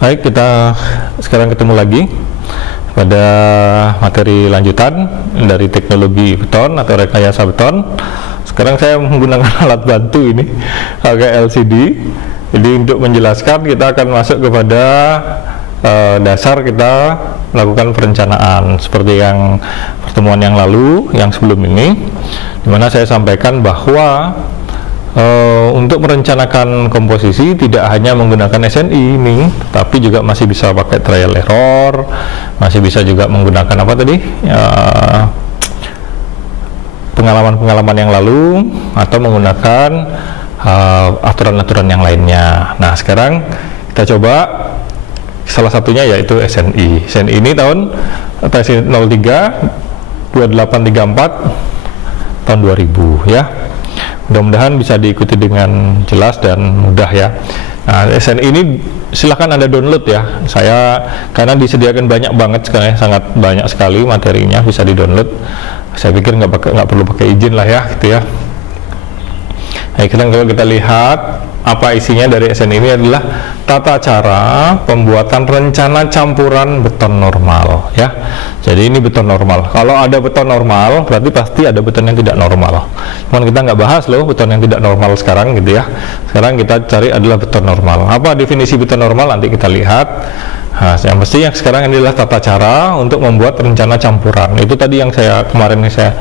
Baik, kita sekarang ketemu lagi pada materi lanjutan dari teknologi beton atau rekayasa beton. Sekarang saya menggunakan alat bantu ini, pakai LCD. Jadi untuk menjelaskan kita akan masuk kepada dasar kita melakukan perencanaan seperti yang pertemuan yang lalu, yang sebelum ini, dimana saya sampaikan bahwa untuk merencanakan komposisi tidak hanya menggunakan SNI ini, tapi juga masih bisa pakai trial error, masih bisa juga menggunakan apa tadi, pengalaman-pengalaman yang lalu, atau menggunakan aturan-aturan yang lainnya. Nah, sekarang kita coba salah satunya yaitu SNI. SNI ini tahun versi 03 2834 tahun 2000 ya. Mudah-mudahan bisa diikuti dengan jelas dan mudah ya. Nah, SNI ini silahkan Anda download ya. Saya karena disediakan banyak banget sekali, sangat banyak sekali materinya, bisa di-download. Saya pikir nggak perlu pakai izin lah ya, gitu ya. Nah, kalau kita lihat apa isinya dari SNI ini adalah tata cara pembuatan rencana campuran beton normal ya. Jadi ini beton normal. Kalau ada beton normal berarti pasti ada beton yang tidak normal. Cuman kita nggak bahas loh beton yang tidak normal sekarang gitu ya. Sekarang kita cari adalah beton normal. Apa definisi beton normal nanti kita lihat. Nah, yang mesti yang sekarang adalah tata cara untuk membuat rencana campuran. Itu tadi yang kemarin saya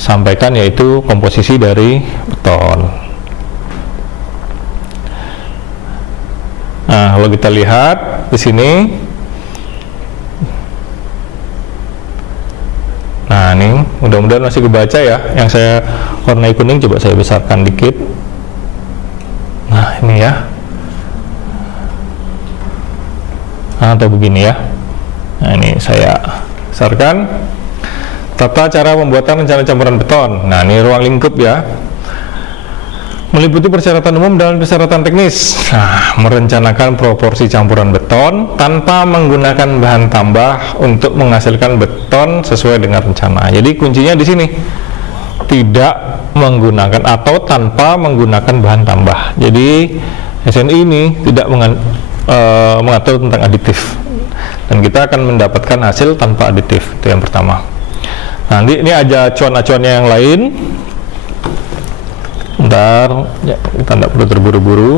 sampaikan, yaitu komposisi dari beton. Nah, kalau kita lihat di sini, nah ini mudah-mudahan masih kebaca ya. Yang saya warnai kuning, coba saya besarkan dikit. Nah, ini ya. Nah, atau begini ya. Nah, ini saya besarkan. Tata cara pembuatan rencana campuran beton. Nah, ini ruang lingkup ya. Meliputi persyaratan umum dan persyaratan teknis. Nah, merencanakan proporsi campuran beton tanpa menggunakan bahan tambah untuk menghasilkan beton sesuai dengan rencana. Jadi kuncinya di sini, tidak menggunakan atau tanpa menggunakan bahan tambah. Jadi SNI ini tidak mengatur tentang aditif, dan kita akan mendapatkan hasil tanpa aditif. Itu yang pertama. Nanti ini ada acuan-acuannya yang lain. Bentar, ya, kita tidak perlu terburu-buru.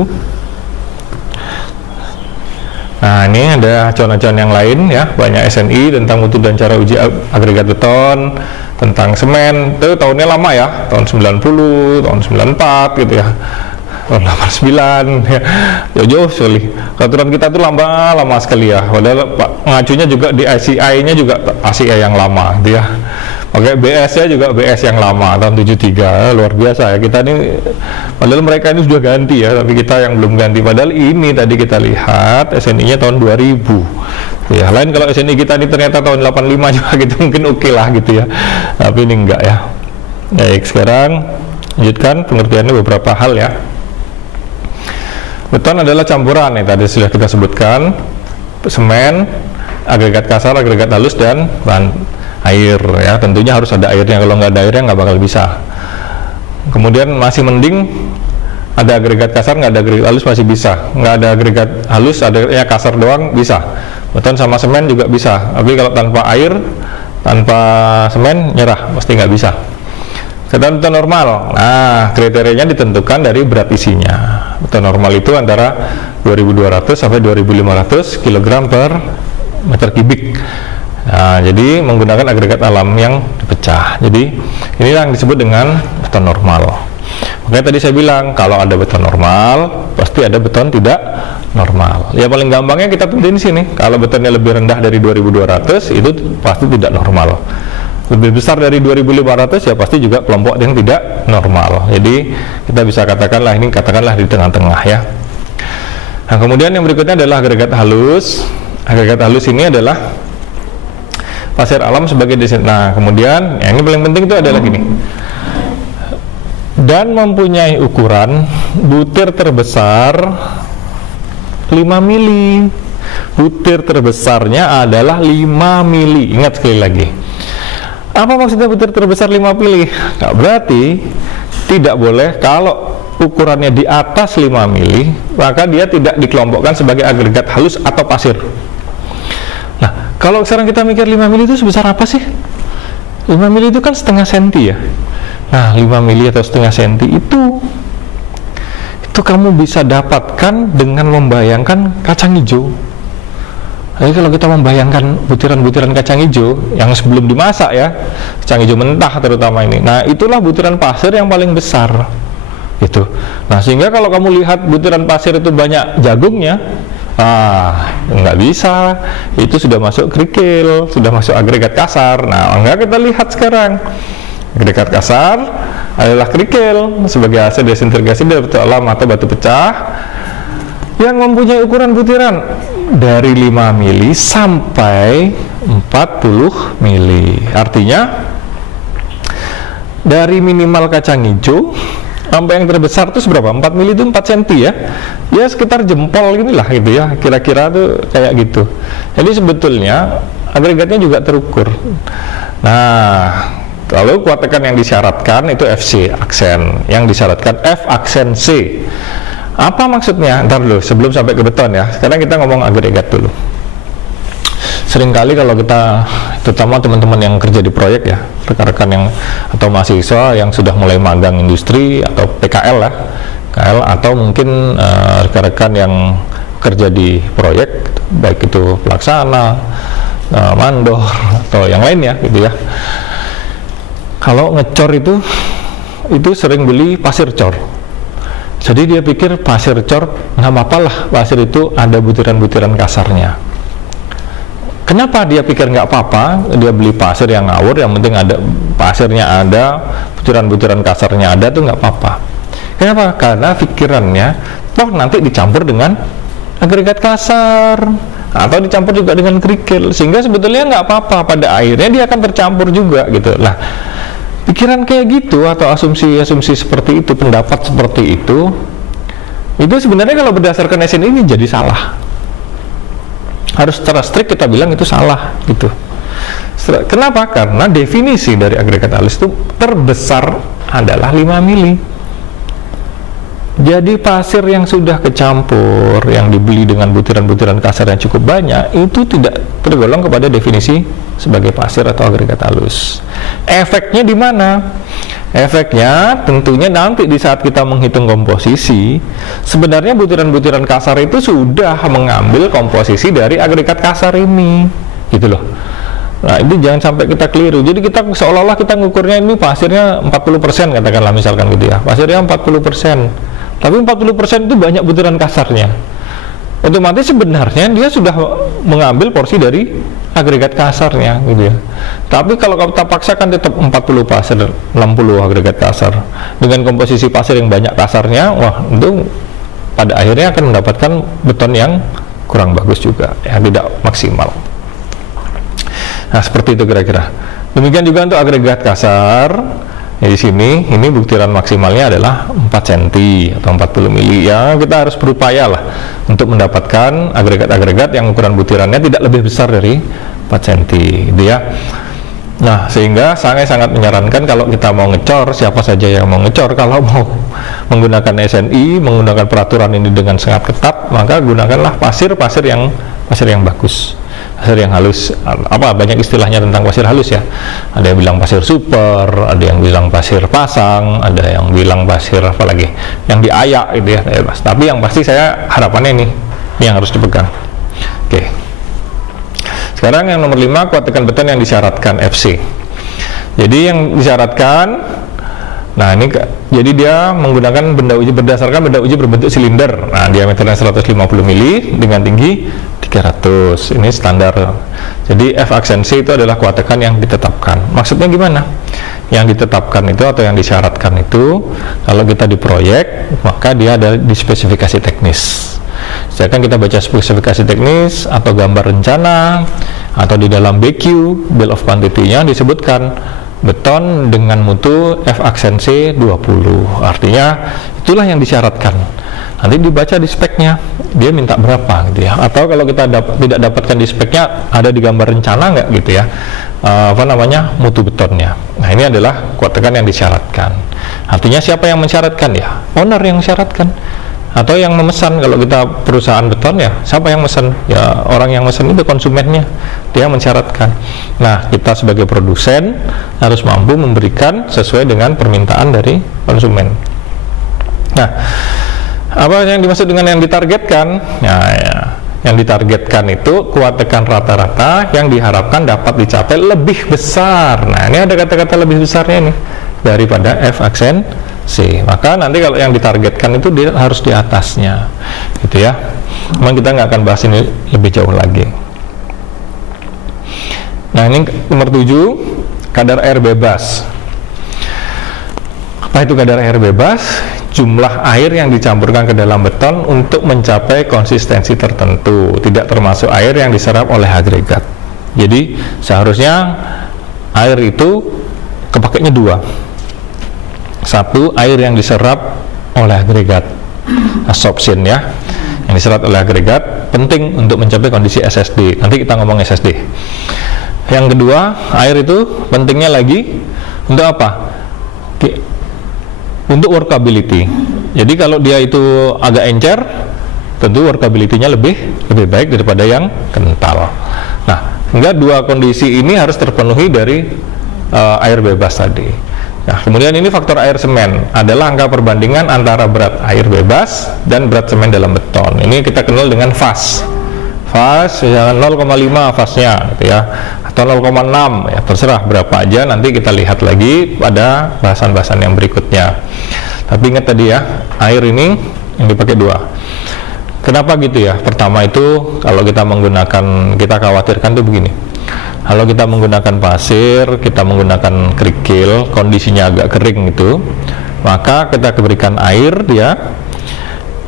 Nah, ini ada acuan-acuan yang lain ya, banyak SNI tentang mutu dan cara uji agregat beton, tentang semen. Itu tahunnya lama ya, tahun 90, tahun 94 gitu ya, tahun 89 ya, jauh-jauh sekali. Aturan kita tuh lama sekali ya, padahal ngacunya juga di ICI-nya juga ICI yang lama gitu ya. Oke, BS-nya juga BS yang lama tahun 73, luar biasa ya. Kita ini, padahal mereka ini sudah ganti ya, tapi kita yang belum ganti. Padahal ini tadi kita lihat SNI-nya tahun 2000. Ya, lain kalau SNI kita ini ternyata tahun 85 juga gitu, mungkin oke lah gitu ya. Tapi ini enggak ya. Baik, sekarang lanjutkan pengertiannya beberapa hal ya. Beton adalah campuran nih, tadi sudah kita sebutkan, semen, agregat kasar, agregat halus, dan bahan air ya. Tentunya harus ada airnya, kalau nggak ada airnya nggak bakal bisa. Kemudian masih mending ada agregat kasar, nggak ada agregat halus masih bisa. Nggak ada agregat halus, ada ya kasar doang bisa. Beton sama semen juga bisa, tapi kalau tanpa air, tanpa semen, nyerah, pasti nggak bisa. Sedangkan beton normal, nah kriterianya ditentukan dari berat isinya. Beton normal itu antara 2200 sampai 2500 kg per meter kubik. Nah, jadi menggunakan agregat alam yang dipecah. Jadi inilah yang disebut dengan beton normal. Makanya tadi saya bilang kalau ada beton normal pasti ada beton tidak normal. Ya paling gampangnya kita pilih di sini. Kalau betonnya lebih rendah dari 2200 itu pasti tidak normal. Lebih besar dari 2500 ya pasti juga kelompok yang tidak normal. Jadi kita bisa katakanlah ini di tengah-tengah ya. Nah, kemudian yang berikutnya adalah agregat halus. Agregat halus ini adalah pasir alam sebagai desain. Nah, kemudian yang ini paling penting itu adalah gini. Dan mempunyai ukuran butir terbesar 5 mili. Butir terbesarnya adalah 5 mili. Ingat sekali lagi. Apa maksudnya butir terbesar 5 mili? Nggak berarti tidak boleh kalau ukurannya di atas 5 mili, maka dia tidak dikelompokkan sebagai agregat halus atau pasir. Nah, kalau sekarang kita mikir 5 mili itu sebesar apa sih? 5 mili itu kan setengah senti ya. Nah, 5 mili atau setengah senti itu kamu bisa dapatkan dengan membayangkan kacang hijau. Jadi kalau kita membayangkan butiran-butiran kacang hijau yang sebelum dimasak ya, kacang hijau mentah terutama ini, nah itulah butiran pasir yang paling besar gitu. Nah, sehingga kalau kamu lihat butiran pasir itu banyak jagungnya, nggak bisa, itu sudah masuk kerikil, sudah masuk agregat kasar. Nah, enggak, kita lihat sekarang agregat kasar adalah kerikil sebagai hasil desintegrasi dari batu alam atau batu pecah yang mempunyai ukuran butiran dari 5 mili sampai 40 mili. Artinya dari minimal kacang hijau sampai yang terbesar itu seberapa? 4 mili itu 4 cm ya. Ya sekitar jempol inilah gitu ya. Kira-kira tuh kayak gitu. Jadi sebetulnya agregatnya juga terukur. Nah, kalau kuat tekan yang disyaratkan itu FC aksen, yang disyaratkan F aksen C. Apa maksudnya? Ntar dulu, sebelum sampai ke beton ya. Sekarang kita ngomong agregat dulu. Seringkali kalau kita, terutama teman-teman yang kerja di proyek ya, rekan-rekan yang atau mahasiswa yang sudah mulai magang industri atau PKL lah, PKL, atau mungkin rekan-rekan yang kerja di proyek, baik itu pelaksana, mandor atau yang lain ya, gitu ya. Kalau ngecor itu sering beli pasir cor. Jadi dia pikir pasir cor nggak apa-apa lah, pasir itu ada butiran-butiran kasarnya. Kenapa dia pikir nggak apa-apa? Dia beli pasir yang ngawur, yang penting ada pasirnya, ada butiran-butiran kasarnya ada, tuh nggak apa-apa. Kenapa? Karena pikirannya toh nanti dicampur dengan agregat kasar atau dicampur juga dengan kerikil, sehingga sebetulnya nggak apa-apa, pada akhirnya dia akan tercampur juga gitu. Lah, pikiran kayak gitu atau asumsi-asumsi seperti itu, pendapat seperti itu sebenarnya kalau berdasarkan SN ini jadi salah. Harus secara strict kita bilang itu salah gitu. Kenapa? Karena definisi dari agregat halus itu terbesar adalah 5 mili. Jadi pasir yang sudah kecampur, yang dibeli dengan butiran-butiran kasar yang cukup banyak, itu tidak tergolong kepada definisi sebagai pasir atau agregat halus. Efeknya di mana? Efeknya tentunya nanti di saat kita menghitung komposisi, sebenarnya butiran-butiran kasar itu sudah mengambil komposisi dari agregat kasar ini, gitu loh. Nah, itu jangan sampai kita keliru. Jadi kita seolah-olah kita ngukurnya ini pasirnya 40% katakanlah misalkan gitu ya. Pasirnya 40%. Tapi 40% itu banyak butiran kasarnya. Otomatis sebenarnya dia sudah mengambil porsi dari agregat kasarnya gitu ya. Tapi kalau kita paksakan tetap 40 pasir, 60 agregat kasar dengan komposisi pasir yang banyak kasarnya, wah itu pada akhirnya akan mendapatkan beton yang kurang bagus juga, yang tidak maksimal. Nah, seperti itu kira-kira. Demikian juga untuk agregat kasar. Ya, di sini ini butiran maksimalnya adalah 4 cm atau 40 mili. Ya, kita harus berupaya lah untuk mendapatkan agregat-agregat yang ukuran butirannya tidak lebih besar dari 4 cm gitu ya. Nah, sehingga saya sangat menyarankan kalau kita mau ngecor, siapa saja yang mau ngecor, kalau mau menggunakan SNI, menggunakan peraturan ini dengan sangat ketat, maka gunakanlah pasir yang bagus. Pasir yang halus, banyak istilahnya tentang pasir halus ya. Ada yang bilang pasir super, ada yang bilang pasir pasang, ada yang bilang pasir apa lagi, yang diayak gitu ya. Tapi yang pasti saya harapannya ini yang harus dipegang. Oke. Sekarang yang nomor 5, kuat tekan beton yang disyaratkan FC. Jadi yang disyaratkan, nah ini jadi dia menggunakan benda uji berdasarkan benda uji berbentuk silinder. Nah, diameternya 150 mili dengan tinggi 300. Ini standar. Jadi F aksen C itu adalah kuat tekan yang ditetapkan. Maksudnya gimana? Yang ditetapkan itu atau yang disyaratkan itu, kalau kita di proyek, maka dia ada di spesifikasi teknis. Sedangkan kita baca spesifikasi teknis atau gambar rencana atau di dalam BQ, Bill of Quantity-nya disebutkan beton dengan mutu F aksen C 20. Artinya itulah yang disyaratkan. Nanti dibaca di speknya, dia minta berapa gitu ya. Atau kalau kita tidak dapatkan di speknya, ada di gambar rencana nggak gitu ya, mutu betonnya. Nah, ini adalah kuat tekan yang disyaratkan. Artinya siapa yang mensyaratkan ya? Owner yang mensyaratkan. Atau yang memesan, kalau kita perusahaan beton ya, siapa yang memesan? Ya orang yang memesan itu konsumennya, dia mensyaratkan. Nah, kita sebagai produsen harus mampu memberikan sesuai dengan permintaan dari konsumen. Nah, apa yang dimaksud dengan yang ditargetkan? Nah, ya, yang ditargetkan itu kuat tekan rata-rata yang diharapkan dapat dicapai lebih besar. Nah, ini ada kata-kata lebih besarnya nih daripada F aksen C. Maka nanti kalau yang ditargetkan itu dia harus di atasnya, gitu ya. Memang kita nggak akan bahas ini lebih jauh lagi. Nah, ini nomor 7, kadar air bebas. Apa itu kadar air bebas? Jumlah air yang dicampurkan ke dalam beton untuk mencapai konsistensi tertentu, tidak termasuk air yang diserap oleh agregat. Jadi seharusnya air itu kepakainya dua. Satu, air yang diserap oleh agregat, absorption ya, yang diserap oleh agregat penting untuk mencapai kondisi SSD. Nanti kita ngomong SSD. Yang kedua, air itu pentingnya lagi untuk apa? Untuk workability. Jadi kalau dia itu agak encer, tentu workability-nya lebih baik daripada yang kental. Nah, sehingga dua kondisi ini harus terpenuhi dari air bebas tadi. Nah, kemudian ini faktor air semen adalah angka perbandingan antara berat air bebas dan berat semen dalam beton. Ini kita kenal dengan fas. Fas ya 0,5 fasnya gitu ya, atau 0,6 ya, terserah berapa aja, nanti kita lihat lagi pada bahasan-bahasan yang berikutnya. Tapi ingat tadi ya, air ini yang dipakai dua. Kenapa gitu ya? Pertama itu kalau kita menggunakan, kita khawatirkan tuh begini. Kalau kita menggunakan pasir, kita menggunakan kerikil, kondisinya agak kering itu, maka kita berikan air,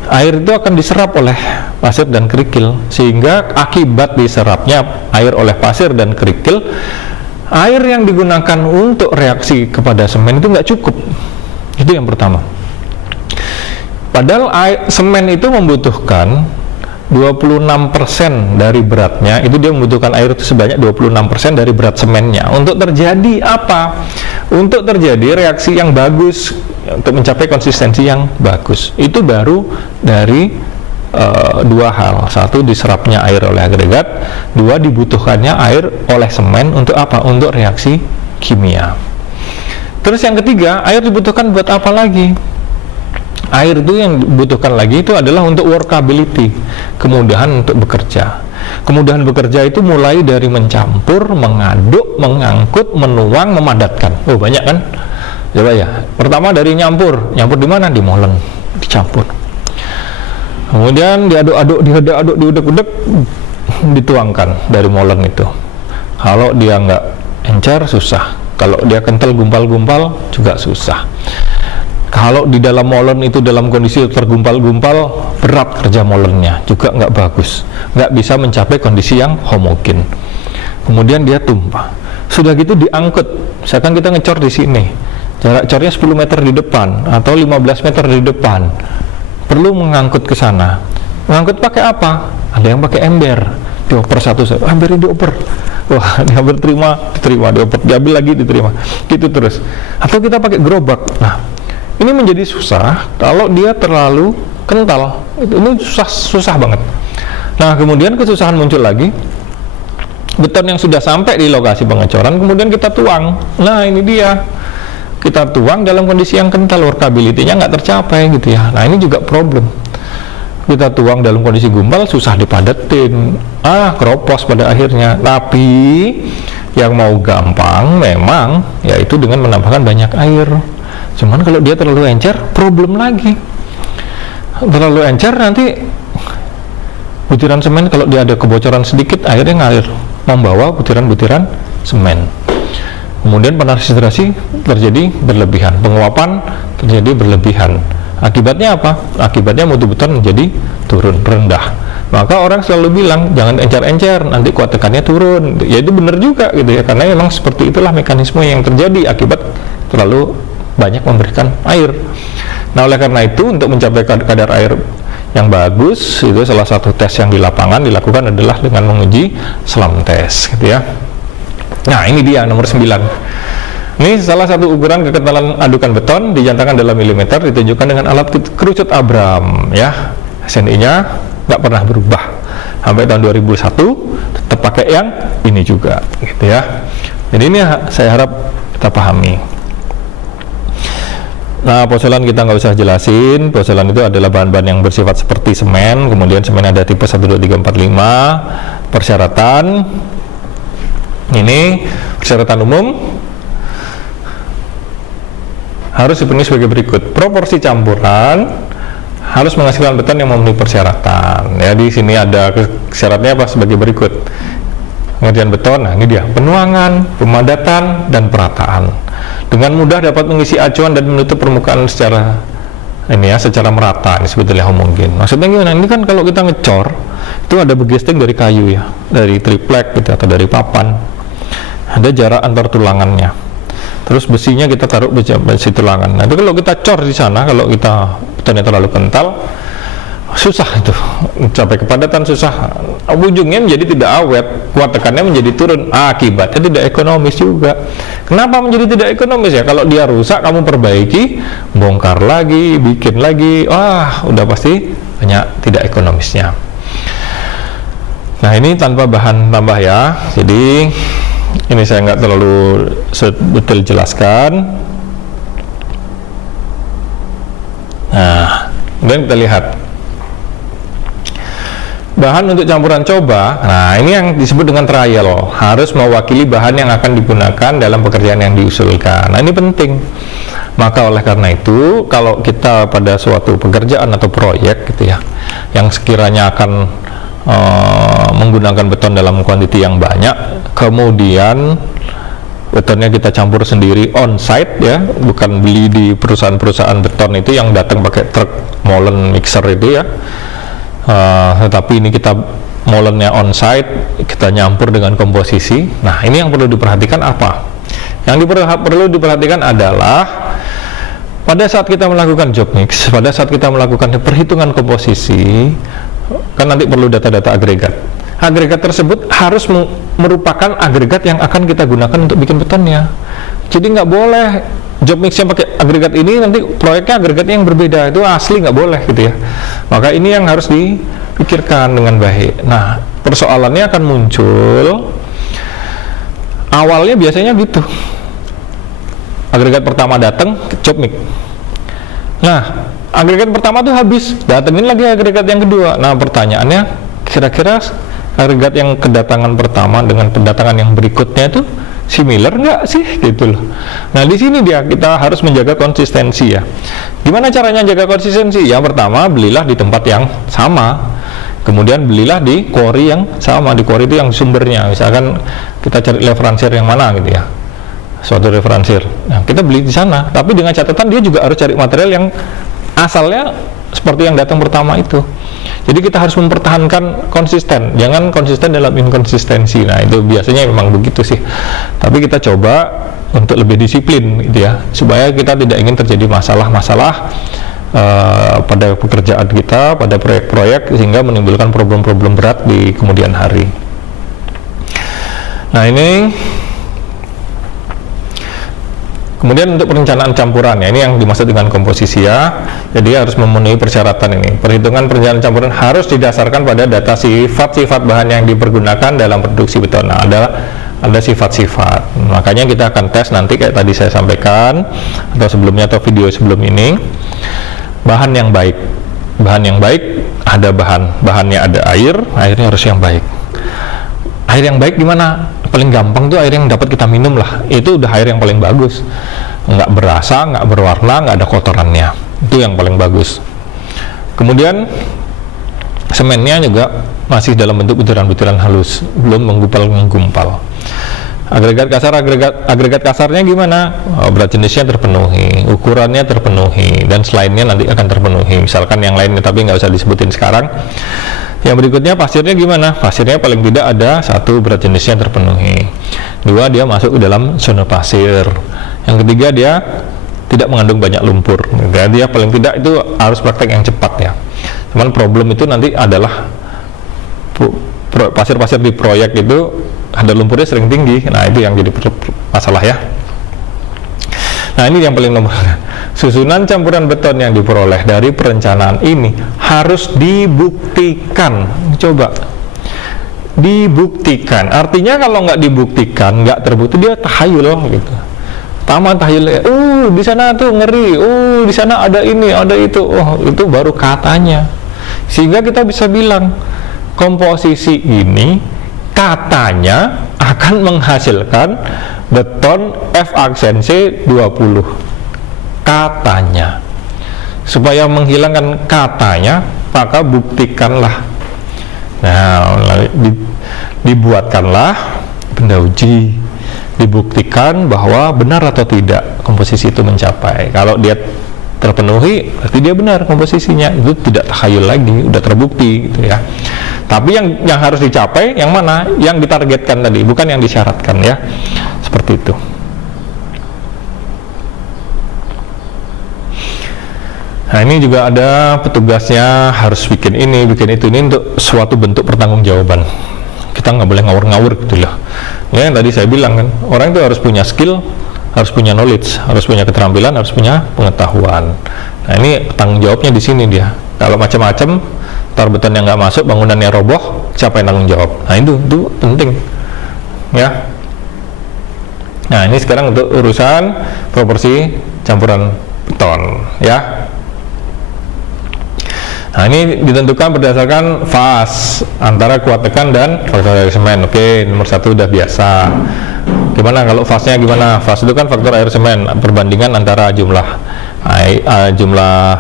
air itu akan diserap oleh pasir dan kerikil, sehingga akibat diserapnya air oleh pasir dan kerikil, air yang digunakan untuk reaksi kepada semen itu nggak cukup. Itu yang pertama. Padahal semen itu membutuhkan 26% dari beratnya, itu dia membutuhkan air itu sebanyak 26% dari berat semennya. Untuk terjadi apa? Untuk terjadi reaksi yang bagus, untuk mencapai konsistensi yang bagus. Itu baru dari dua hal. Satu, diserapnya air oleh agregat. Dua, dibutuhkannya air oleh semen untuk apa? Untuk reaksi kimia. Terus yang ketiga, air dibutuhkan buat apa lagi? Air itu yang dibutuhkan lagi itu adalah untuk workability, kemudahan untuk bekerja. Kemudahan bekerja itu mulai dari mencampur, mengaduk, mengangkut, menuang, memadatkan. Oh, banyak kan? Coba ya. Pertama dari nyampur. Nyampur di mana? Di molen, dicampur. Kemudian diaduk-aduk, diudek-udek, dituangkan dari molen itu. Kalau dia nggak encer, susah. Kalau dia kental, gumpal-gumpal, juga susah. Kalau di dalam molen itu dalam kondisi tergumpal-gumpal, berat kerja molennya, juga nggak bagus, nggak bisa mencapai kondisi yang homogen. Kemudian dia tumpah. Sudah gitu diangkut. Misalkan kita ngecor di sini, jarak cornya 10 meter di depan atau 15 meter di depan, perlu mengangkut ke sana. Mengangkut pakai apa? Ada yang pakai ember, dioper satu, ember dioper. Wah, diambil, diterima, dioper, diambil lagi, diterima, gitu terus. Atau kita pakai gerobak. Nah, ini menjadi susah kalau dia terlalu kental. Ini susah banget. Nah, kemudian kesusahan muncul lagi. Beton yang sudah sampai di lokasi pengecoran, kemudian kita tuang. Nah, ini dia. Kita tuang dalam kondisi yang kental, workability-nya nggak tercapai gitu ya. Nah, ini juga problem. Kita tuang dalam kondisi gumpal, susah dipadetin. Keropos pada akhirnya. Tapi yang mau gampang memang yaitu dengan menambahkan banyak air. Cuman kalau dia terlalu encer, problem lagi. Terlalu encer nanti butiran semen, kalau dia ada kebocoran sedikit, airnya ngalir membawa butiran-butiran semen. Kemudian panas hidrasi terjadi berlebihan, penguapan terjadi berlebihan. Akibatnya apa? Akibatnya mutu beton menjadi turun, rendah. Maka orang selalu bilang jangan encer-encer, nanti kuat tekannya turun. Ya itu benar juga gitu ya, karena memang seperti itulah mekanisme yang terjadi akibat terlalu banyak memberikan air. Nah oleh karena itu untuk mencapai kadar air yang bagus, itu salah satu tes yang di lapangan dilakukan adalah dengan menguji SLAM test gitu ya. Nah ini dia nomor 9. Ini salah satu ukuran kekentalan adukan beton dijantakan dalam milimeter, ditunjukkan dengan alat kerucut Abram ya. SNI-nya nggak pernah berubah sampai tahun 2001, tetap pakai yang ini juga gitu ya. Jadi ini saya harap kita pahami. Nah pozolan kita nggak usah jelasin, pozolan itu adalah bahan-bahan yang bersifat seperti semen, kemudian semen ada tipe 1, 2, 3, 4, 5. Persyaratan ini persyaratan umum harus dipenuhi sebagai berikut. Proporsi campuran harus menghasilkan beton yang memenuhi persyaratan. Ya di sini ada syaratnya apa sebagai berikut. Pengerjaan beton, nah ini dia, penuangan, pemadatan, dan perataan. Dengan mudah dapat mengisi acuan dan menutup permukaan secara ini ya, secara merata. Ini sebetulnya mungkin. Maksudnya gimana? Ini kan kalau kita ngecor, itu ada begesting dari kayu ya, dari triplek gitu atau dari papan. Ada jarak antar tulangannya. Terus besinya kita taruh besi tulangan. Nah itu kalau kita cor di sana, kalau kita betonnya terlalu kental, susah itu sampai kepadatan, susah, ujungnya menjadi tidak awet, kuat tekannya menjadi turun, akibatnya tidak ekonomis juga. Kenapa menjadi tidak ekonomis ya? Kalau dia rusak kamu perbaiki, bongkar lagi, bikin lagi, wah udah pasti banyak tidak ekonomisnya. Nah ini tanpa bahan tambah ya, jadi ini saya nggak terlalu detail jelaskan. Nah kemudian kita lihat bahan untuk campuran coba. Nah ini yang disebut dengan trial, harus mewakili bahan yang akan digunakan dalam pekerjaan yang diusulkan. Nah ini penting. Maka oleh karena itu kalau kita pada suatu pekerjaan atau proyek gitu ya, yang sekiranya akan menggunakan beton dalam kuantiti yang banyak, kemudian betonnya kita campur sendiri on site ya, bukan beli di perusahaan-perusahaan beton itu yang datang pakai truk molen mixer itu ya. Tetapi ini kita molennya on site, kita nyampur dengan komposisi. Nah ini yang perlu diperhatikan apa? Yang perlu diperhatikan adalah pada saat kita melakukan job mix, pada saat kita melakukan perhitungan komposisi, kan nanti perlu data-data agregat. Agregat tersebut harus merupakan agregat yang akan kita gunakan untuk bikin betonnya. Jadi nggak boleh job mix yang pakai agregat ini nanti proyeknya agregatnya yang berbeda, itu asli nggak boleh gitu ya. Maka ini yang harus dipikirkan dengan baik. Nah persoalannya akan muncul awalnya biasanya gitu, agregat pertama datang job mix, nah agregat pertama tuh habis, datengin lagi agregat yang kedua. Nah pertanyaannya, kira-kira agregat yang kedatangan pertama dengan kedatangan yang berikutnya itu similar nggak sih gitu loh. Nah di sini dia kita harus menjaga konsistensi ya. Gimana caranya jaga konsistensi? Yang pertama, belilah di tempat yang sama, kemudian belilah di quarry yang sama. Di quarry itu yang sumbernya, misalkan kita cari referensier yang mana gitu ya, suatu referensier, nah kita beli di sana, tapi dengan catatan dia juga harus cari material yang asalnya seperti yang datang pertama itu. Jadi kita harus mempertahankan konsisten, jangan konsisten dalam inkonsistensi. Nah itu biasanya memang begitu sih, tapi kita coba untuk lebih disiplin gitu ya, supaya kita tidak ingin terjadi masalah-masalah pada pekerjaan kita, pada proyek-proyek, sehingga menimbulkan problem-problem berat di kemudian hari. Nah ini kemudian untuk perencanaan campuran ya, ini yang dimaksud dengan komposisi ya. Jadi harus memenuhi persyaratan ini. Perhitungan perencanaan campuran harus didasarkan pada data sifat-sifat bahan yang dipergunakan dalam produksi beton. Nah, ada sifat-sifat. Makanya kita akan tes nanti kayak tadi saya sampaikan atau sebelumnya atau video sebelum ini. Bahan yang baik. Bahan yang baik ada bahannya ada airnya harus yang baik. Air yang baik gimana? Paling gampang tuh air yang dapat kita minum lah, itu udah air yang paling bagus, nggak berasa, nggak berwarna, nggak ada kotorannya, itu yang paling bagus. Kemudian semennya juga masih dalam bentuk butiran-butiran halus, belum menggumpal. Agregat kasarnya gimana? Berat jenisnya terpenuhi, ukurannya terpenuhi, dan selainnya nanti akan terpenuhi. Misalkan yang lainnya tapi nggak usah disebutin sekarang. Yang berikutnya pasirnya gimana? Pasirnya paling tidak ada 1 berat jenisnya terpenuhi, 2 dia masuk ke dalam zona pasir, yang ketiga dia tidak mengandung banyak lumpur. Dia paling tidak itu harus praktek yang cepat ya. Cuman problem itu nanti adalah pasir-pasir di proyek itu ada lumpurnya sering tinggi. Nah itu yang jadi masalah ya. Nah ini yang paling nomor. Susunan campuran beton yang diperoleh dari perencanaan ini harus dibuktikan. Coba dibuktikan. Artinya kalau nggak dibuktikan, nggak terbukti, dia tahayul gitu. Taman tahayul. Di sana tuh ngeri. Di sana ada ini, ada itu. Itu baru katanya. Sehingga kita bisa bilang komposisi ini katanya akan menghasilkan beton F aksen C 20. Katanya. Supaya menghilangkan katanya, maka buktikanlah. Nah, dibuatkanlah benda uji, dibuktikan bahwa benar atau tidak komposisi itu mencapai. Kalau dia terpenuhi, berarti dia benar komposisinya, itu tidak takhayul lagi, udah terbukti gitu ya. Tapi yang harus dicapai yang mana? Yang ditargetkan tadi, bukan yang disyaratkan ya. Seperti itu. Nah ini juga ada petugasnya harus bikin ini, bikin itu, ini untuk suatu bentuk pertanggungjawaban. Kita nggak boleh ngawur-ngawur gitu loh. Ya yang tadi saya bilang kan, orang itu harus punya skill, harus punya knowledge, harus punya keterampilan, harus punya pengetahuan. Nah ini tanggung jawabnya di sini dia. Kalau macam-macam, tar beton yang nggak masuk, bangunannya roboh, siapa yang tanggung jawab? Nah itu penting ya. Nah ini sekarang untuk urusan proporsi campuran beton ya. Nah ini ditentukan berdasarkan faz antara kuat tekan dan faktor air semen. Oke, nomor 1 udah biasa. Gimana kalau faznya gimana? Faz itu kan faktor air semen, perbandingan antara jumlah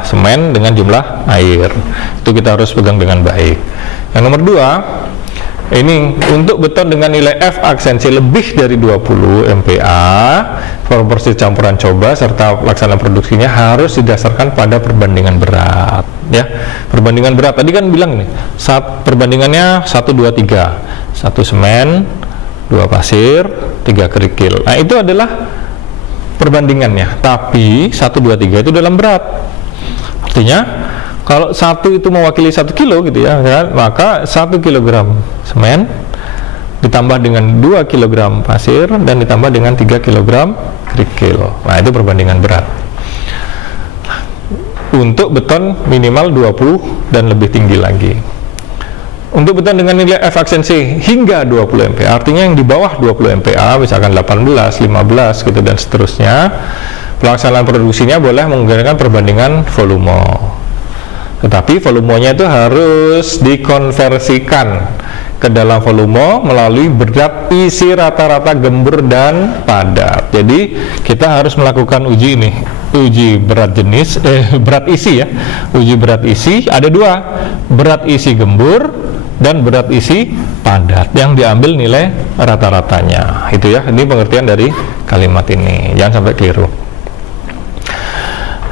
semen dengan jumlah air. Itu kita harus pegang dengan baik. Yang nomor 2, ini untuk beton dengan nilai F aksen C lebih dari 20 MPa, proporsi campuran coba serta pelaksanaan produksinya harus didasarkan pada perbandingan berat ya. Perbandingan berat tadi kan bilang nih, perbandingannya 1, 2, 3, 1 semen, 2 pasir, 3 kerikil. Nah itu adalah perbandingannya, tapi 1, 2, 3 itu dalam berat. Artinya kalau 1 itu mewakili 1 kilo gitu ya kan? Maka 1 kilogram semen ditambah dengan 2 kilogram pasir dan ditambah dengan 3 kilogram kerikil. Nah itu perbandingan berat. Untuk beton minimal 20 dan lebih tinggi lagi. Untuk beton dengan nilai F aksen C hingga 20 MPa, artinya yang di bawah 20 MPa, misalkan 18, 15 gitu dan seterusnya, pelaksanaan produksinya boleh menggunakan perbandingan volume. Tetapi volumenya itu harus dikonversikan ke dalam volume melalui berat isi rata-rata gembur dan padat. Jadi kita harus melakukan uji ini, uji berat jenis, berat isi ya. Uji berat isi ada 2, berat isi gembur dan berat isi padat yang diambil nilai rata-ratanya. Itu ya, ini pengertian dari kalimat ini. Jangan sampai keliru.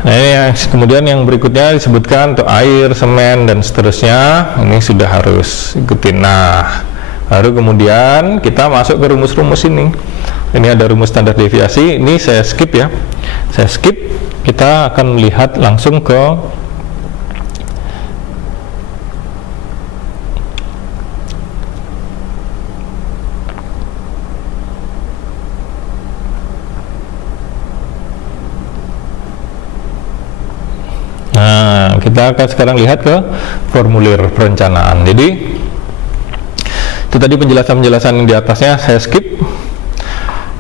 Nah ini kemudian yang berikutnya disebutkan untuk air, semen dan seterusnya, ini sudah harus ikutin. Nah baru kemudian kita masuk ke rumus-rumus ini. Ini ada rumus standar deviasi, ini saya skip ya, saya skip. Kita akan melihat langsung ke kita akan sekarang lihat ke formulir perencanaan. Jadi itu tadi penjelasan-penjelasan yang di atasnya saya skip.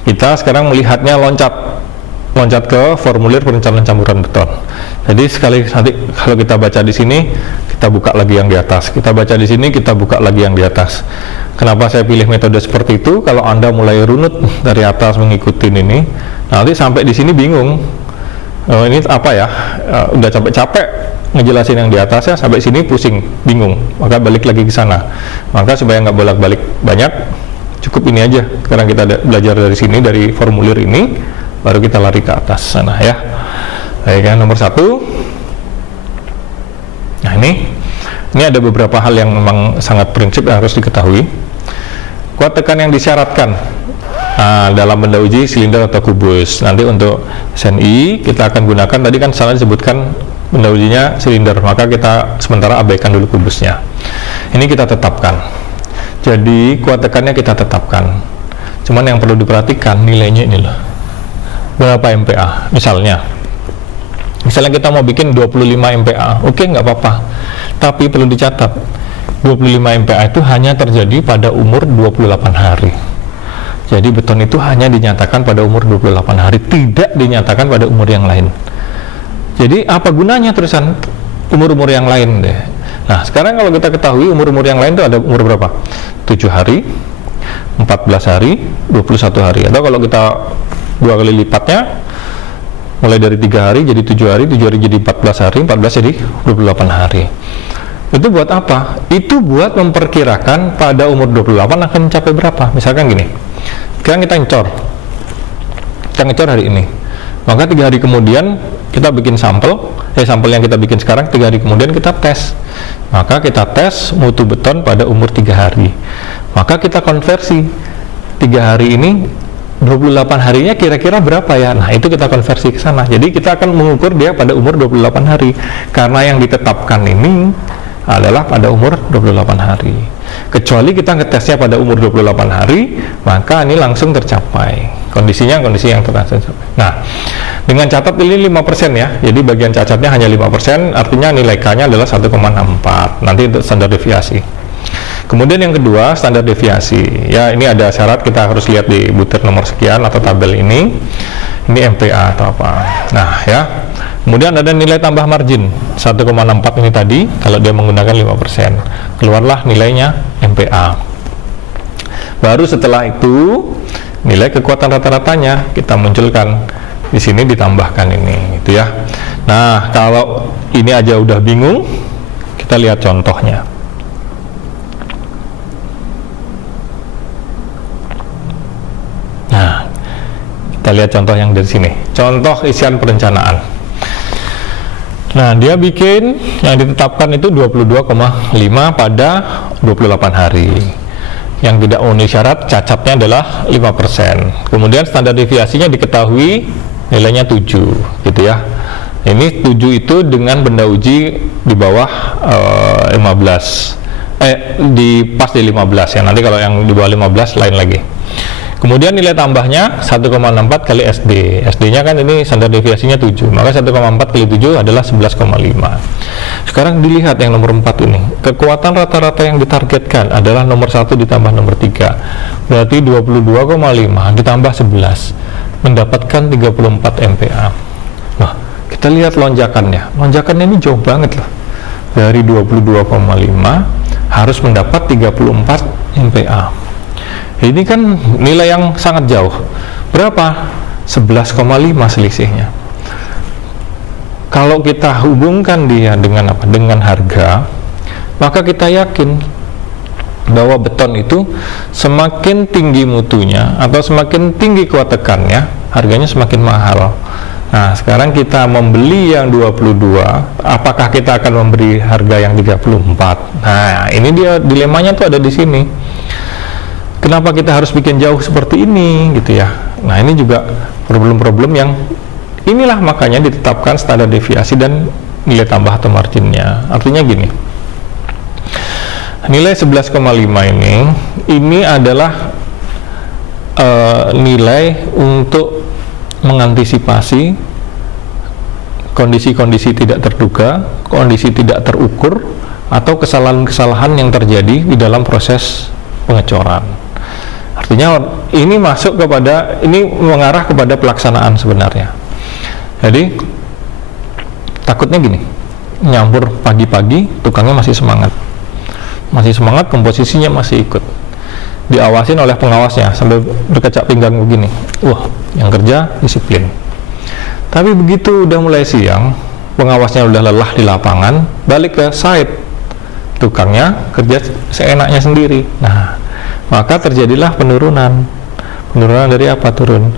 Kita sekarang melihatnya loncat ke formulir perencanaan campuran beton. Jadi sekali nanti kalau kita baca di sini, kita buka lagi yang di atas. Kita baca di sini, kita buka lagi yang di atas. Kenapa saya pilih metode seperti itu? Kalau Anda mulai runut dari atas mengikuti ini, nanti sampai di sini bingung. Ini apa ya? Udah capek-capek ngejelasin yang di atasnya, sampai sini pusing, bingung, maka balik lagi ke sana. Maka supaya nggak bolak-balik banyak, cukup ini aja. Sekarang kita belajar dari sini, dari formulir ini, baru kita lari ke atas sana ya. Baik kan, nomor 1. Nah ini Ini ada beberapa hal yang memang sangat prinsip yang harus diketahui. Kuat tekan yang disyaratkan dalam benda uji silinder atau kubus. Nanti untuk SNI kita akan gunakan, tadi kan salah disebutkan benda ujinya silinder, maka kita sementara abaikan dulu kubusnya. Ini kita tetapkan. Jadi kuat tekannya kita tetapkan. Cuman yang perlu diperhatikan nilainya ini loh. Berapa MPa? Misalnya kita mau bikin 25 MPa, oke, nggak apa-apa. Tapi perlu dicatat, 25 MPa itu hanya terjadi pada umur 28 hari. Jadi beton itu hanya dinyatakan pada umur 28 hari, tidak dinyatakan pada umur yang lain. Jadi apa gunanya tulisan umur-umur yang lain deh? Nah, sekarang kalau kita ketahui umur-umur yang lain itu ada umur berapa? 7 hari, 14 hari, 21 hari. Atau kalau kita 2 kali lipatnya, mulai dari 3 hari jadi 7 hari, 7 hari jadi 14 hari, 14 jadi 28 hari. Itu buat apa? Itu buat memperkirakan pada umur 28 akan mencapai berapa. Misalkan gini, sekarang kita ngecor hari ini, maka 3 hari kemudian kita bikin sampel yang kita bikin sekarang, 3 hari kemudian kita tes, maka kita tes mutu beton pada umur 3 hari, maka kita konversi 3 hari ini 28 harinya kira-kira berapa ya. Nah, itu kita konversi ke sana. Jadi kita akan mengukur dia pada umur 28 hari, karena yang ditetapkan ini adalah pada umur 28 hari. Kecuali kita ngetesnya pada umur 28 hari, maka ini langsung tercapai. Kondisinya kondisi yang tercapai. Nah, dengan catat ini 5% ya. Jadi bagian cacatnya hanya 5%, artinya nilai K-nya adalah 1,64. Nanti untuk standar deviasi. Kemudian yang kedua, standar deviasi. Ya, ini ada syarat, kita harus lihat di butir nomor sekian atau tabel ini. Ini MPa atau apa. Nah, ya. Kemudian ada nilai tambah margin 1,64 ini tadi, kalau dia menggunakan 5%. Keluarlah nilainya MPa. Baru setelah itu nilai kekuatan rata-ratanya kita munculkan di sini, ditambahkan ini, gitu ya. Nah, kalau ini aja udah bingung, kita lihat contohnya. Nah, kita lihat contoh yang dari sini. Contoh isian perencanaan. Nah, dia bikin yang ditetapkan itu 22,5 pada 28 hari. Yang tidak memenuhi syarat, cacatnya adalah 5%. Kemudian standar deviasinya diketahui nilainya 7, gitu ya. Ini 7 itu dengan benda uji di bawah 15. Pas di 15 ya. Nanti kalau yang di bawah 15 lain lagi. Kemudian nilai tambahnya 1,64 kali SD. SD-nya kan ini standar deviasinya 7, maka 1,4 kali 7 adalah 11,5. Sekarang dilihat yang nomor 4 ini. Kekuatan rata-rata yang ditargetkan adalah nomor 1 ditambah nomor 3. Berarti 22,5 ditambah 11 mendapatkan 34 MPa. Nah, kita lihat lonjakannya. Lonjakannya ini jauh banget loh. Dari 22,5 harus mendapat 34 MPa. Ini kan nilai yang sangat jauh. Berapa? 11,5 selisihnya. Kalau kita hubungkan dia dengan apa? Dengan harga, maka kita yakin bahwa beton itu semakin tinggi mutunya atau semakin tinggi kuat tekannya, harganya semakin mahal. Nah, sekarang kita membeli yang 22, apakah kita akan memberi harga yang 34? Nah, ini dia dilemanya tuh ada di sini. Kenapa kita harus bikin jauh seperti ini, gitu ya? Nah, ini juga problem-problem yang inilah makanya ditetapkan standar deviasi dan nilai tambah atau marginnya. Artinya gini, nilai 11,5 ini adalah nilai untuk mengantisipasi kondisi-kondisi tidak terduga, kondisi tidak terukur, atau kesalahan-kesalahan yang terjadi di dalam proses pengecoran. Artinya ini masuk kepada, ini mengarah kepada pelaksanaan sebenarnya. Jadi takutnya gini, nyampur pagi-pagi, tukangnya masih semangat, komposisinya masih ikut, diawasin oleh pengawasnya sambil berkecak pinggang begini. Wah, yang kerja disiplin. Tapi begitu udah mulai siang, pengawasnya udah lelah di lapangan, balik ke site, tukangnya kerja seenaknya sendiri. Nah, maka terjadilah Penurunan dari apa? Turun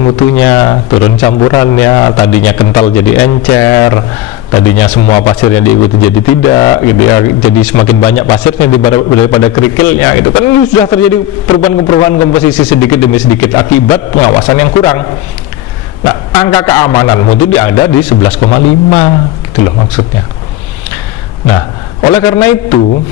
mutunya, turun campurannya. Tadinya kental jadi encer, tadinya semua pasirnya diikuti jadi tidak, gitu ya. Jadi semakin banyak pasirnya daripada kerikilnya, itu kan sudah terjadi perubahan komposisi sedikit demi sedikit akibat pengawasan yang kurang. Nah, angka keamanan mutu ada di 11,5, gitu loh maksudnya. Nah, oleh karena itu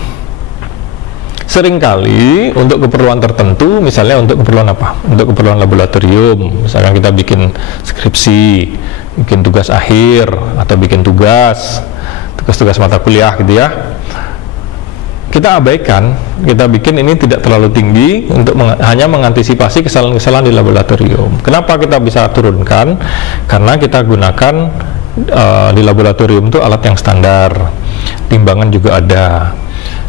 seringkali untuk keperluan tertentu, misalnya untuk keperluan apa? Untuk keperluan laboratorium, misalkan kita bikin skripsi, bikin tugas akhir, atau bikin tugas mata kuliah gitu ya, kita abaikan, kita bikin ini tidak terlalu tinggi untuk hanya mengantisipasi kesalahan-kesalahan di laboratorium. Kenapa kita bisa turunkan? Karena kita gunakan di laboratorium itu alat yang standar, timbangan juga ada,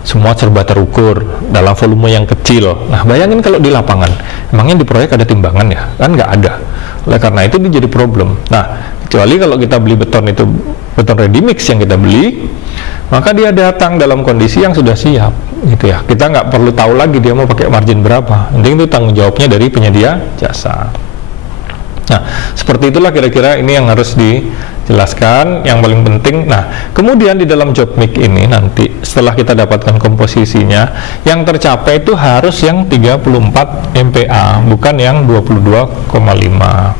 semua serba terukur dalam volume yang kecil. Nah, bayangin kalau di lapangan, emangnya di proyek ada timbangan ya? Kan nggak ada. Oleh karena itu dia jadi problem. Nah, kecuali kalau kita beli beton, itu beton ready mix yang kita beli, maka dia datang dalam kondisi yang sudah siap, gitu ya. Kita nggak perlu tahu lagi dia mau pakai margin berapa. Penting itu tanggung jawabnya dari penyedia jasa. Nah, seperti itulah kira-kira ini yang harus dijelaskan, yang paling penting. Nah, kemudian di dalam job mix ini nanti setelah kita dapatkan komposisinya, yang tercapai itu harus yang 34 MPa, bukan yang 22,5.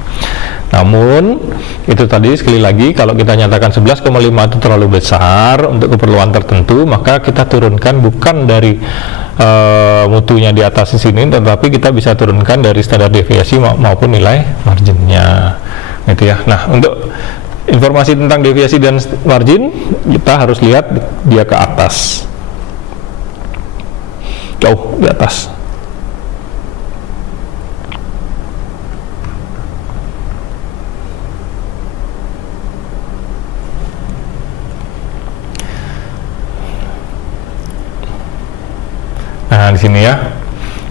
Namun, itu tadi sekali lagi, kalau kita nyatakan 11,5 itu terlalu besar untuk keperluan tertentu, maka kita turunkan bukan dari mutunya di atas sini, tetapi kita bisa turunkan dari standar deviasi maupun nilai marginnya, gitu ya. Nah, untuk informasi tentang deviasi dan margin, kita harus lihat dia ke atas, jauh di atas. Nah, di sini ya,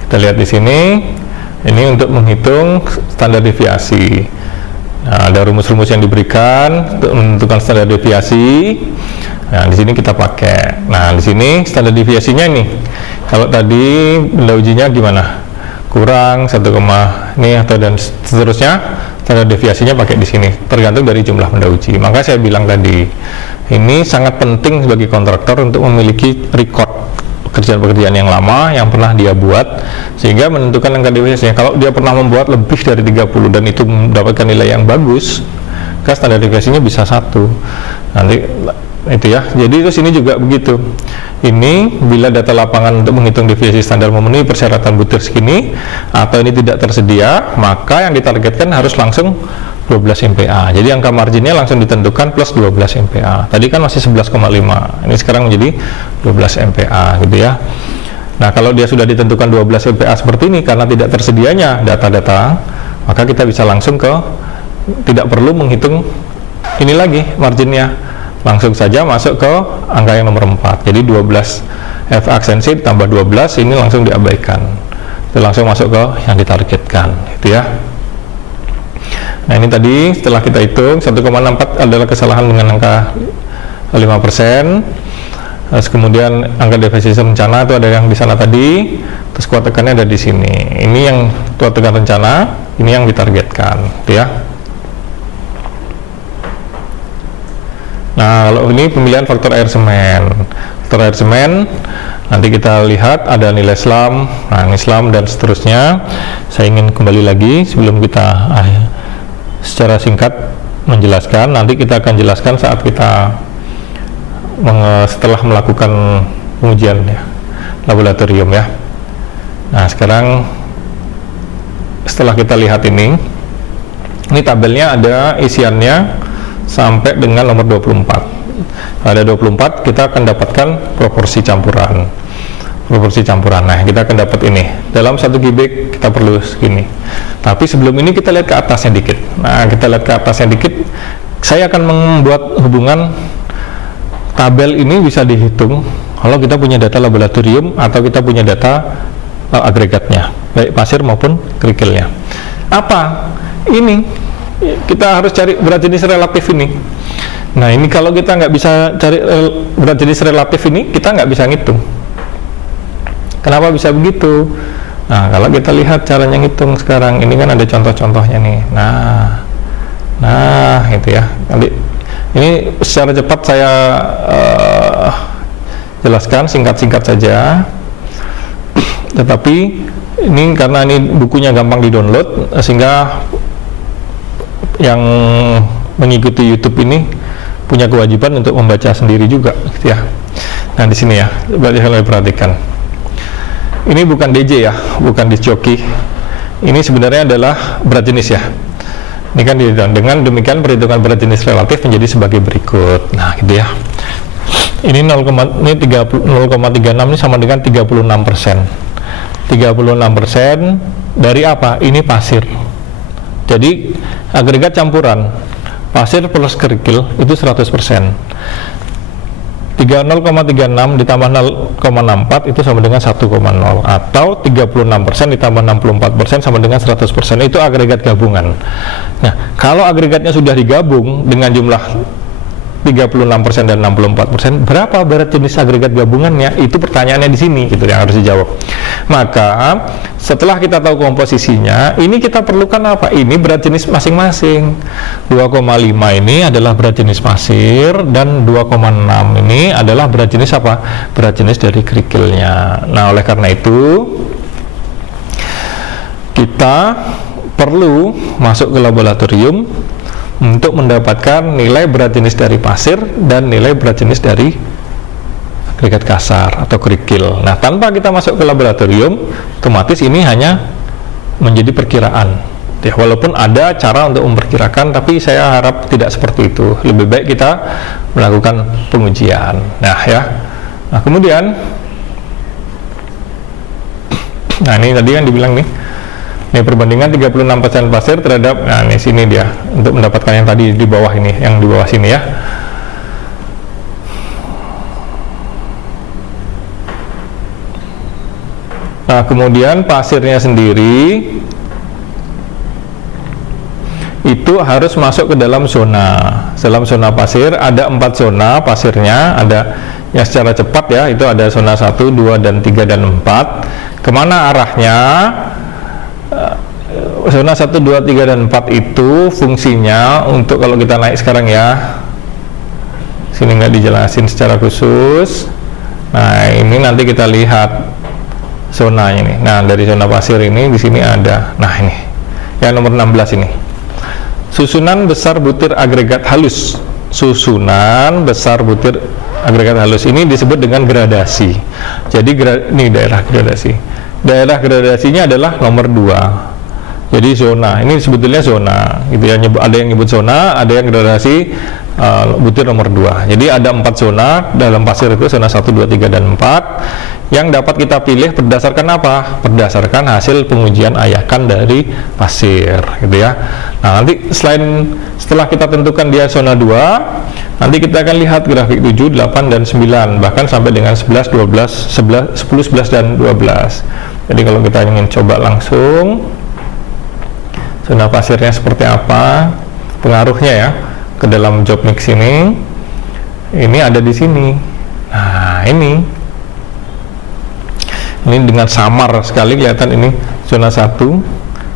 kita lihat di sini, ini untuk menghitung standar deviasi. Nah, ada rumus-rumus yang diberikan untuk menentukan standar deviasi. Nah, di sini kita pakai. Nah, di sini standar deviasinya ini. Kalau tadi benda ujinya gimana? Kurang 1, ini atau dan seterusnya, standar deviasinya pakai di sini. Tergantung dari jumlah benda uji. Maka saya bilang tadi, ini sangat penting bagi kontraktor untuk memiliki record pekerjaan-pekerjaan yang lama yang pernah dia buat, sehingga menentukan angka deviasinya. Kalau dia pernah membuat lebih dari 30 dan itu mendapatkan nilai yang bagus, maka standar deviasinya bisa 1. Nanti itu ya. Jadi terus ini juga begitu. Ini bila data lapangan untuk menghitung deviasi standar memenuhi persyaratan butir segini atau ini tidak tersedia, maka yang ditargetkan harus langsung 12 MPa. Jadi angka marginnya langsung ditentukan plus 12 MPa. Tadi kan masih 11,5. Ini sekarang menjadi 12 MPa gitu ya. Nah, kalau dia sudah ditentukan 12 MPa seperti ini karena tidak tersedianya data-data, maka kita bisa langsung ke, tidak perlu menghitung ini lagi marginnya. Langsung saja masuk ke angka yang nomor 4. Jadi 12 F aksensi ditambah 12, ini langsung diabaikan. Itu langsung masuk ke yang ditargetkan gitu ya. Nah, ini tadi setelah kita hitung 1,64 adalah kesalahan dengan angka 5%. Terus kemudian angka deviasi rencana itu ada yang di sana tadi. Terus kuat tekannya ada di sini. Ini yang kuat tekan rencana, ini yang ditargetkan, gitu ya. Nah, kalau ini pemilihan faktor air semen. Faktor air semen nanti kita lihat ada nilai SLAM, nah ini SLAM dan seterusnya. Saya ingin kembali lagi sebelum kita secara singkat menjelaskan. Nanti kita akan jelaskan saat kita setelah melakukan pengujian ya, laboratorium ya. Nah, sekarang setelah kita lihat ini tabelnya ada isiannya sampai dengan nomor 24. Pada 24 kita akan dapatkan proporsi campuran. Nah, kita akan dapat ini. Dalam 1 kubik kita perlu segini. Tapi sebelum ini kita lihat ke atasnya dikit. Nah, kita lihat ke atasnya dikit. Saya akan membuat hubungan tabel ini bisa dihitung kalau kita punya data laboratorium atau kita punya data agregatnya, baik pasir maupun kerikilnya. Apa? Ini kita harus cari berat jenis relatif ini. Nah, ini kalau kita nggak bisa cari berat jenis relatif ini, kita nggak bisa ngitung. Kenapa bisa begitu? Nah, kalau kita lihat caranya ngitung sekarang, ini kan ada contoh-contohnya nih. Nah, itu ya. Nanti ini secara cepat saya jelaskan singkat-singkat saja. Tetapi ini karena ini bukunya gampang di-download, sehingga yang mengikuti YouTube ini punya kewajiban untuk membaca sendiri juga, gitu ya. Nah, di sini ya, coba kalian perhatikan. Ini bukan DJ ya, bukan disc jockey. Ini sebenarnya adalah berat jenis ya. Ini kan dengan demikian perhitungan berat jenis relatif menjadi sebagai berikut. Nah, gitu ya. Ini 0,36 ini sama dengan 36%. 36% dari apa? Ini pasir. Jadi agregat campuran pasir plus kerikil itu 100%. 0,36 ditambah 0,64 itu sama dengan 1,0, atau 36% ditambah 64% sama dengan 100%. Itu agregat gabungan. Nah, kalau agregatnya sudah digabung dengan jumlah 36% dan 64%, berapa berat jenis agregat gabungannya? Itu pertanyaannya di sini, gitu yang harus dijawab. Maka setelah kita tahu komposisinya, ini kita perlukan apa? Ini berat jenis masing-masing. 2,5 ini adalah berat jenis pasir, dan 2,6 ini adalah berat jenis apa? Berat jenis dari kerikilnya. Nah, oleh karena itu kita perlu masuk ke laboratorium untuk mendapatkan nilai berat jenis dari pasir dan nilai berat jenis dari agregat kasar atau kerikil. Nah, tanpa kita masuk ke laboratorium, otomatis ini hanya menjadi perkiraan. Ya, walaupun ada cara untuk memperkirakan, tapi saya harap tidak seperti itu. Lebih baik kita melakukan pengujian. Nah, ya. Nah, kemudian, nah ini tadi kan dibilang nih. Ini perbandingan 36% pasir terhadap, nah ini sini dia, untuk mendapatkan yang tadi di bawah ini, yang di bawah sini ya. Nah, kemudian pasirnya sendiri itu harus masuk ke dalam zona. Dalam zona pasir ada 4 zona pasirnya, ada yang secara cepat ya, itu ada zona 1, 2, dan 3, dan 4. Kemana arahnya? Zona 1, 2, 3, dan 4 itu fungsinya untuk, kalau kita naik sekarang ya, sini nggak dijelasin secara khusus. Nah, ini nanti kita lihat zonanya ini. Nah, dari zona pasir ini di sini ada, nah ini yang nomor 16 ini, susunan besar butir agregat halus. Susunan besar butir agregat halus ini disebut dengan gradasi. Jadi ini daerah gradasi. Daerah gradasinya adalah nomor 2. Jadi zona, ini sebetulnya zona, gitu ya. Ada yang nyebut zona, ada yang gradasi butir nomor 2. Jadi ada 4 zona dalam pasir itu, zona 1, 2, 3, dan 4, yang dapat kita pilih berdasarkan apa? Berdasarkan hasil pengujian ayakan dari pasir, gitu ya. Nah, nanti setelah kita tentukan dia zona 2, nanti kita akan lihat grafik 7, 8, dan 9, bahkan sampai dengan 11, 12, 10, 11, dan 12. Jadi kalau kita ingin coba langsung zona pasirnya seperti apa, pengaruhnya ya ke dalam job mix ini ada di sini. Nah, ini dengan samar sekali kelihatan, ini zona 1,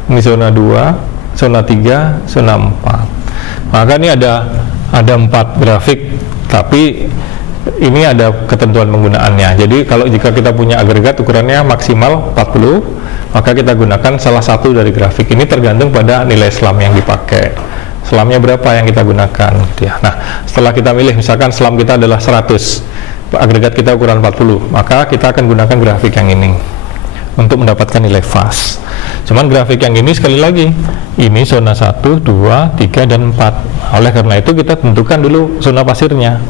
ini zona 2, zona 3, zona 4. Maka ini ada 4 grafik, tapi ini ada ketentuan penggunaannya. Jadi jika kita punya agregat ukurannya maksimal 40, maka kita gunakan salah satu dari grafik ini, tergantung pada nilai selam yang dipakai. Selamnya berapa yang kita gunakan, gitu ya. Nah, setelah kita milih, misalkan selam kita adalah 100, agregat kita ukuran 40, maka kita akan gunakan grafik yang ini untuk mendapatkan nilai fast. Cuman grafik yang ini sekali lagi, ini zona 1, 2, 3, dan 4. Oleh karena itu kita tentukan dulu zona pasirnya.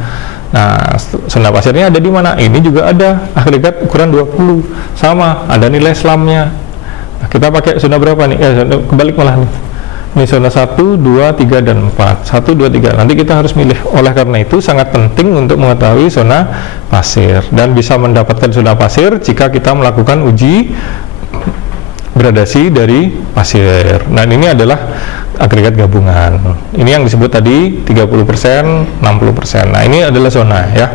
Nah, zona pasirnya ada di mana? Ini juga ada agregat ukuran 20, sama, ada nilai selamnya. Nah, kita pakai zona berapa nih? Kebalik malah nih. Ini zona 1, 2, 3, dan 4. 1, 2, 3. Nanti kita harus milih. Oleh karena itu sangat penting untuk mengetahui zona pasir, dan bisa mendapatkan zona pasir jika kita melakukan uji gradasi dari pasir. Nah, ini adalah agregat gabungan. Ini yang disebut tadi 30%, 60%. Nah, ini adalah zona ya.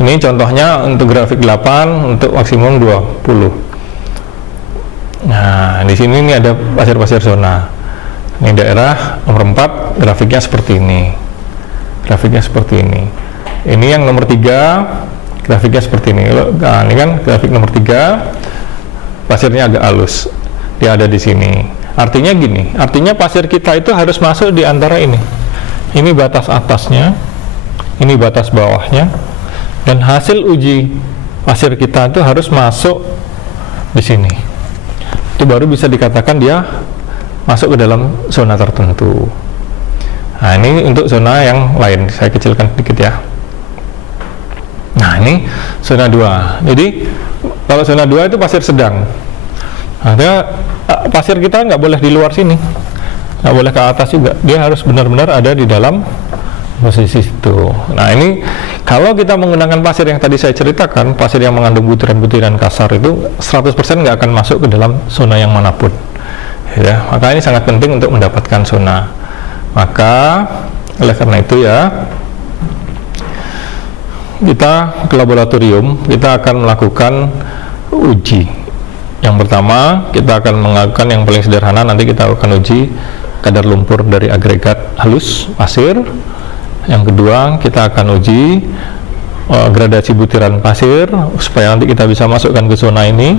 Ini contohnya untuk grafik 8 untuk maksimum 20. Nah, di sini ini ada pasir-pasir zona. Ini daerah nomor 4, grafiknya seperti ini. Grafiknya seperti ini. Ini yang nomor 3, grafiknya seperti ini. Nah, ini kan grafik nomor 3, pasirnya agak halus. Dia ada di sini. Artinya gini, artinya pasir kita itu harus masuk di antara ini. Ini batas atasnya, ini batas bawahnya, dan hasil uji pasir kita itu harus masuk di sini. Itu baru bisa dikatakan dia masuk ke dalam zona tertentu. Nah, ini untuk zona yang lain, saya kecilkan sedikit ya. Nah, ini zona 2. Jadi kalau zona 2 itu pasir sedang. Artinya pasir kita nggak boleh di luar sini, nggak boleh ke atas juga, dia harus benar-benar ada di dalam posisi itu. Nah, ini kalau kita menggunakan pasir yang tadi saya ceritakan, pasir yang mengandung butiran-butiran kasar itu 100% nggak akan masuk ke dalam zona yang manapun ya. Maka ini sangat penting untuk mendapatkan zona. Maka oleh karena itu ya, kita ke laboratorium, kita akan melakukan uji. Yang pertama, kita akan melakukan yang paling sederhana, nanti kita akan uji kadar lumpur dari agregat halus pasir. Yang kedua, kita akan uji gradasi butiran pasir supaya nanti kita bisa masukkan ke zona ini.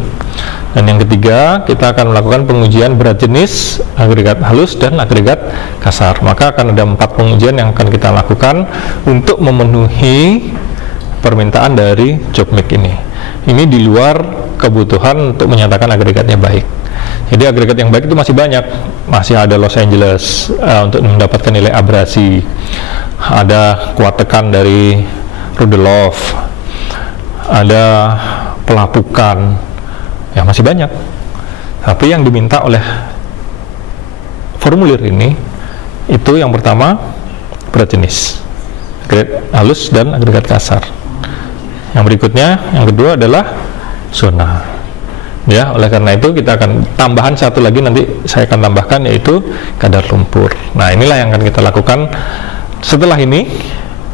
Dan yang ketiga, kita akan melakukan pengujian berat jenis agregat halus dan agregat kasar. Maka akan ada 4 pengujian yang akan kita lakukan untuk memenuhi permintaan dari JOBMIC ini. Ini di luar kebutuhan untuk menyatakan agregatnya baik. Jadi agregat yang baik itu masih banyak, masih ada Los Angeles untuk mendapatkan nilai abrasi, ada kuat tekan dari Rudelov, ada pelapukan, ya masih banyak. Tapi yang diminta oleh formulir ini itu yang pertama berat jenis, agregat halus dan agregat kasar. Yang berikutnya, yang kedua adalah zona. Ya, oleh karena itu kita akan tambahan satu lagi, nanti saya akan tambahkan, yaitu kadar lumpur. Nah, inilah yang akan kita lakukan. Setelah ini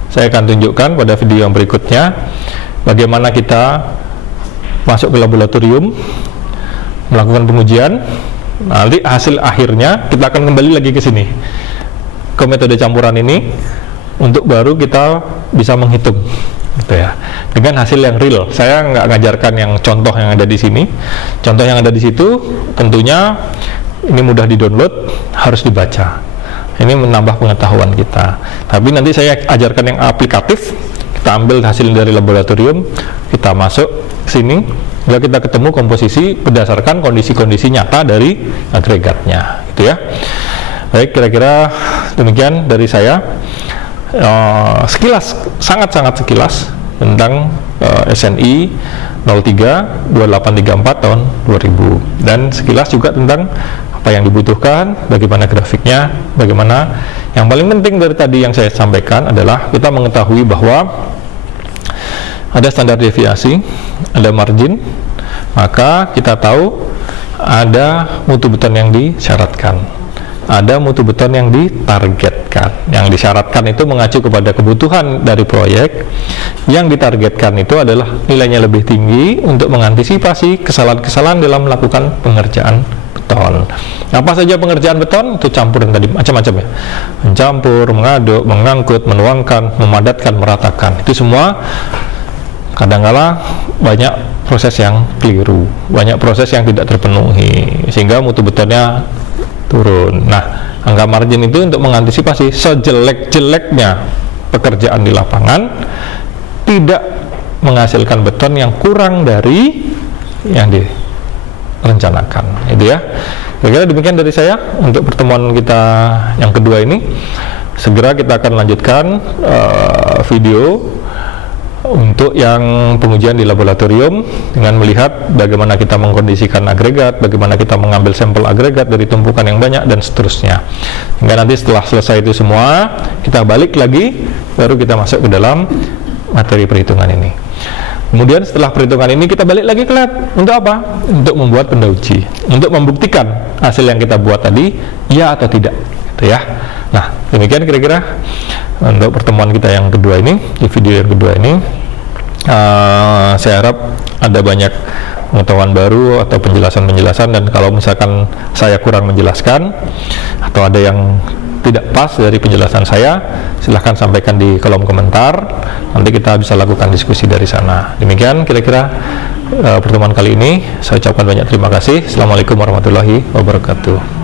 saya akan tunjukkan pada video yang berikutnya bagaimana kita masuk ke laboratorium, melakukan pengujian. Nanti hasil akhirnya kita akan kembali lagi ke sini, ke metode campuran ini, untuk baru kita bisa menghitung gitu ya, dengan hasil yang real. Saya nggak ngajarkan yang contoh yang ada di sini. Contoh yang ada di situ tentunya ini mudah di-download, harus dibaca. Ini menambah pengetahuan kita. Tapi nanti saya ajarkan yang aplikatif. Kita ambil hasil dari laboratorium, kita masuk ke sini, lalu kita ketemu komposisi berdasarkan kondisi-kondisi nyata dari agregatnya, gitu ya. Baik, kira-kira demikian dari saya. Sekilas, sangat-sangat sekilas tentang SNI 032834 tahun 2000, dan sekilas juga tentang apa yang dibutuhkan, bagaimana grafiknya, bagaimana. Yang paling penting dari tadi yang saya sampaikan adalah kita mengetahui bahwa ada standar deviasi, ada margin, maka kita tahu ada mutu beton yang disyaratkan, ada mutu beton yang ditargetkan. Yang disyaratkan itu mengacu kepada kebutuhan dari proyek, yang ditargetkan itu adalah nilainya lebih tinggi untuk mengantisipasi kesalahan-kesalahan dalam melakukan pengerjaan beton. Apa saja pengerjaan beton? Itu campuran tadi, macam-macam ya, mencampur, mengaduk, mengangkut, menuangkan, memadatkan, meratakan. Itu semua kadang-kala banyak proses yang keliru, banyak proses yang tidak terpenuhi, sehingga mutu betonnya turun. Nah, angka margin itu untuk mengantisipasi sejelek-jeleknya pekerjaan di lapangan tidak menghasilkan beton yang kurang dari yang direncanakan. Itu ya. Kira-kira demikian dari saya untuk pertemuan kita yang kedua ini. Segera kita akan lanjutkan video untuk yang pengujian di laboratorium dengan melihat bagaimana kita mengkondisikan agregat, bagaimana kita mengambil sampel agregat dari tumpukan yang banyak, dan seterusnya. Hingga nanti setelah selesai itu semua, kita balik lagi, baru kita masuk ke dalam materi perhitungan ini. Kemudian setelah perhitungan ini kita balik lagi ke lab. Untuk apa? Untuk membuat benda uji, untuk membuktikan hasil yang kita buat tadi ya atau tidak, gitu ya. Nah, demikian kira-kira untuk pertemuan kita yang kedua ini, di video yang kedua ini. Saya harap ada banyak pengetahuan baru atau penjelasan-penjelasan, dan kalau misalkan saya kurang menjelaskan atau ada yang tidak pas dari penjelasan saya, silahkan sampaikan di kolom komentar, nanti kita bisa lakukan diskusi dari sana. Demikian kira-kira pertemuan kali ini. Saya ucapkan banyak terima kasih. Assalamualaikum warahmatullahi wabarakatuh.